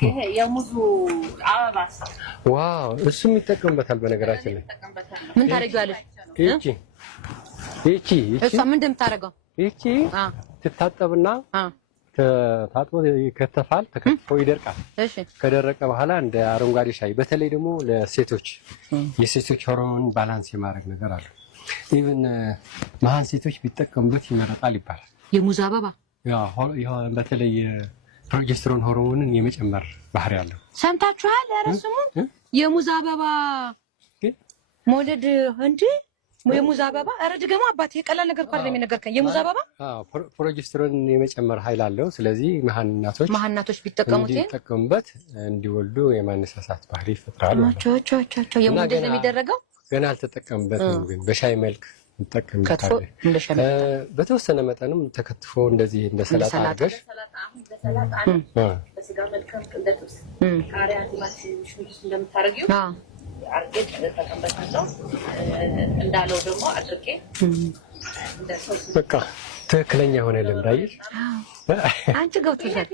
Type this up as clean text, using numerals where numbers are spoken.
ይሄ የሙዙ አበባስ ዋው እሱም ይጠቀምበታል። በነገራችን ላይ ምን ታረጋለሽ? ይቺ እሷ ምን እንደምታረጋው ይቺ ትታጠብና ታጥቦ ይከተፋል። ተከትፎ ይደርቃል። እሺ ከደረቀ በኋላ እንደ አረንጓዴ ሻይ በተለይ ደግሞ ለሴቶች የሴቶች ሆርሞን ባላንስ የማድረግ ነገር አለ። ኢቭን መሃን ሴቶች ቢጠቀሙበት ይመረጣል ይባላል። የሙዝ አበባ ያው በተለይ ፕሮጀስትሮን ሆርሞንን የመጨመር ባህሪ አለው። ሰምታችኋል? ኧረ ስሙ የሙዝ አበባ ሞለድ እንዴ የሙዝ አበባ ኧረ ድገሙ አባቴ የቀላል ነገር እኮ አይደለም የነገርከኝ። የሙዝ አበባ ፕሮጀስትሮን የመጨመር ኃይል አለው። ስለዚህ መሃን እናቶች ቢጠቀሙበት እንዲወልዱ የማነሳሳት ባህሪ ይፈጥራል ማለት ነው። የሙዝ የሚደረገው ገና አልተጠቀምበትም፣ ግን በሻይ መልክ እንጠቀምበታለን። በተወሰነ መጠንም ተከትፎ እንደዚህ እንደ ሰላጣ አድርገሽ በስጋ መልክም እንደ ጥብስ ቃሪያ፣ ቲማቲም፣ ሽንኩርት እንደምታረጊው አርጌ ተጠቀምበታለሁ። እንዳለው ደግሞ አድርጌ እንደ ሶስ በቃ ትክክለኛ የሆነ ልምድ አየሽ። አንቺ ገብቶሻል።